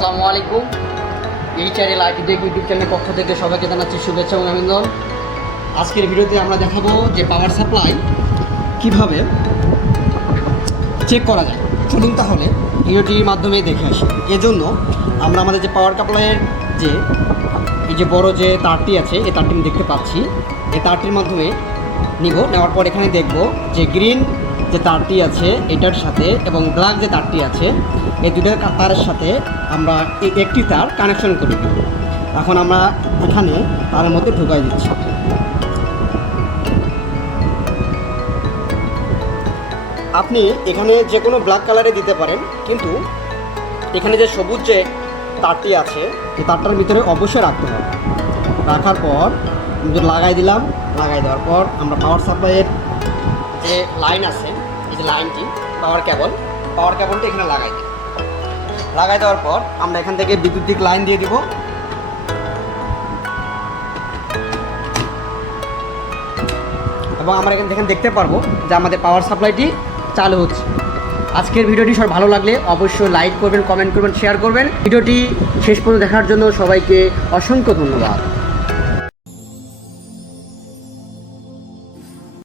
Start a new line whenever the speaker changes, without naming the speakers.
আসসালামু আলাইকুম। এই চ্যানেল আইটি টেক ইউটিউব চ্যানেলের পক্ষ থেকে সবাইকে জানাচ্ছি শুভেচ্ছা এবং অভিনন্দন। আজকের ভিডিওতে আমরা দেখাবো যে পাওয়ার সাপ্লাই কীভাবে চেক করা যায়। চলুন তাহলে ভিডিওটির মাধ্যমে দেখে আসি। এজন্য আমরা আমাদের যে পাওয়ার সাপ্লাইয়ের যে, এই যে বড় যে তারটি আছে, এই তারটি আমি দেখতে পাচ্ছি। এই তারটির মাধ্যমে নিব। নেওয়ার পর এখানে দেখব যে গ্রিন যে তারটি আছে, এটার সাথে এবং ব্ল্যাক যে তারটি আছে, এই দুটো তারের সাথে আমরা একটি তার কানেকশন করে। দেব এখন আমরা এখানে তারের মধ্যে ঢুকাই দিচ্ছি। আপনি এখানে যে কোনো ব্ল্যাক কালারে দিতে পারেন, কিন্তু এখানে যে সবুজ যে তারটি আছে, এই তারটার ভিতরে অবশ্যই রাখতে হবে। রাখার পর লাগাই দিলাম, লাগাই দেওয়ার পর আমরা পাওয়ার সাপ্লাইয়ের যে লাইন আছে, এই যে লাইনটি পাওয়ার কেবল পাওয়ার কেবলটা এখানে লাগাই দিই। লাগাই দেওয়ার পর আমরা এখান থেকে বিদ্যুতিক লাইন দিয়ে দিব। এবং আমরা এখান থেকে দেখতে পারব যে আমাদের পাওয়ার সাপ্লাইটি চালু হচ্ছে। আজকের ভিডিওটি সব ভালো লাগলে অবশ্যই লাইক করবেন কমেন্ট করবেন শেয়ার করবেন। ভিডিওটি শেষ পর্যন্ত দেখার জন্য সবাইকে অসংখ্য ধন্যবাদ।